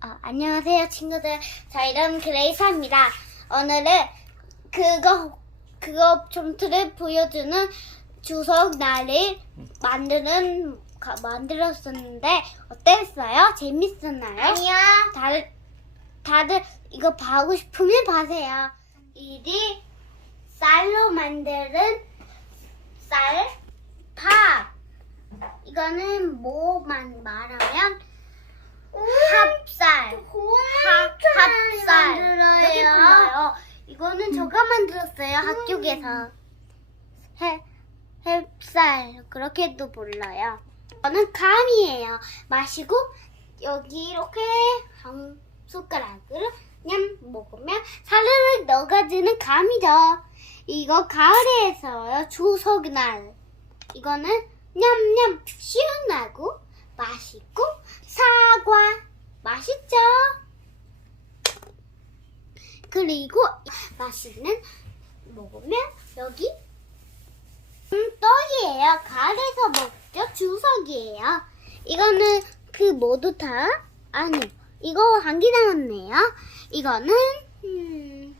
아, 안녕하세요, 친구들. 저 이름 그레이사입니다. 오늘은 그거, 그거 좀트를 보여주는 주석 날을 만드는, 가- 만들었었는데, 어땠어요? 재밌었나요? 아니요. 다들, 다들 이거 봐고 싶으면 봐세요. 이리 쌀로 만드는 쌀, 밥. 이거는 뭐만 말하면 합쌀. 하- 합쌀. 이렇게 불러요. 이거는 제가 만들었어요. 학교에서. 해, 햅쌀. 그렇게도 불러요. 이거는 감이에요. 마시고 여기 이렇게 한 숟가락으로 냠 먹으면 사르르 녹아지는 감이죠. 이거 가을에서요. 추석날. 이거는 냠냠 시원하고 맛있고 사과 맛있죠? 그리고 맛있는 먹으면 여기 음, 떡이에요. 가을에서 먹죠. 주석이에요. 이거는 그 모두 다 아니 이거 한개 남았네요. 이거는 음,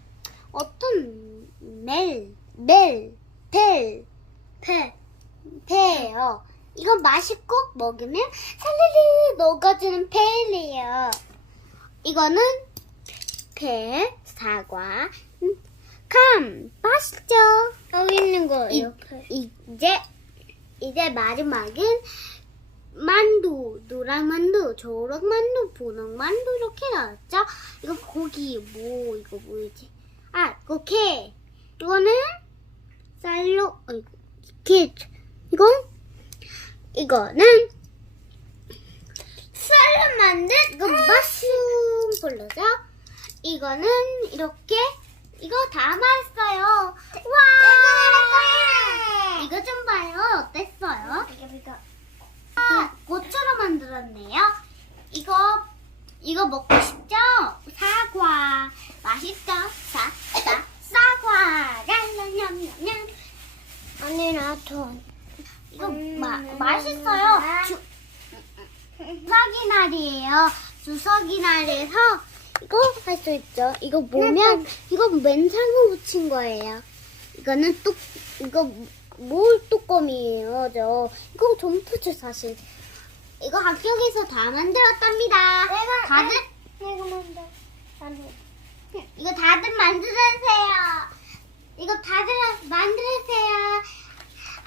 어떤 멜 멜벨배 배예요. 이거 맛있고 먹으면 살르르 녹아주는 벨이에요. 이거는 배, 사과, 음, 감 맛있죠? 여기 있는 거 이, 이제 이제 마지막은 만두, 노란 만두, 초록 만두, 분홍 만두 이렇게 나왔죠? 이거 고기 뭐 이거 뭐지? 아, 이거 게. 이거는 쌀로 어, 이거 게. 이건 이거는 쌀로 만든 이거 마쉬움 불러죠? 이거는 이렇게 이거 다 말았어요. 와! 이거 좀 봐요. 어땠어요? 아, 고추로 만들었네요. 이거 이거 먹고 싶죠? 사과 맛있죠? 사, 사, 사과 냠냠냠냠 언니 나도. 이거 음, 마, 맛있어요. 주, 주석이 날이에요. 주석이 날에서 이거 할 수 있죠. 이거 보면 이거 맨상을 붙인 거예요. 이거는 뚝 이거 뭘 뚜껑이에요, 저. 이거 점프죠 사실. 이거 학교에서 다 만들었답니다. 내가- 다들 내가 먼저. 나도. 이거 다들 만들으세요. 이거 다들 만들으세요.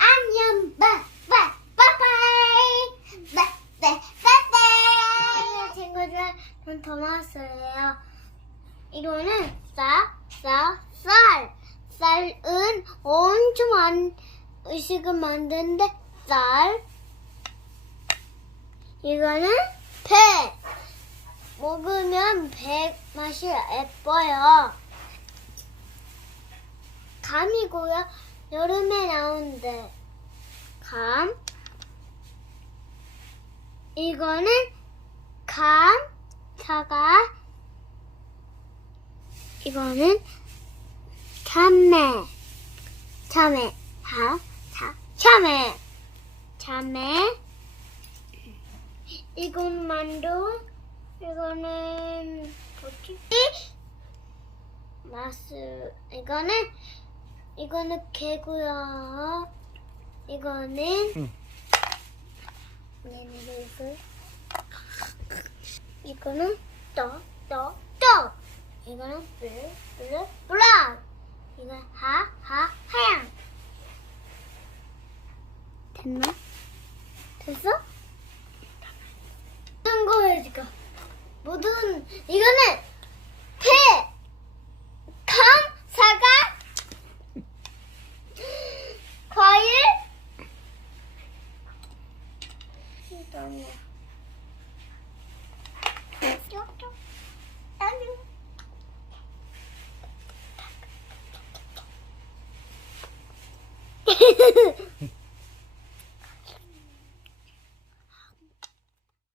안녕, 빠, 빠, 빠빠이. 네, 네, 빠빠이. 친구들, 전더 나왔어요. 이거는 쌀, 쌀, 쌀. 쌀은 엄청 많은 의식을 만드는데 쌀. 이거는 배. 먹으면 배 맛이 예뻐요. 감이고요. 여름에 나오는데 감. 이거는 감, 사과. 이거는 참외, 참외, 다, 다, 참외, 참외. 이건 만두, 이거는 뭐지? 마스, 이거는 이거는 개고요. 이거는 응. 얘네들 이거 이거는 떠, 떠, 떠. 이거는 블, 블, 블락. 이건 하, 하, 하양. 됐나? 됐어? 모든 거 해줄까? 모든 이거는 배, 감, 사과, 과일. 이거는 쪽쪽. 아니요.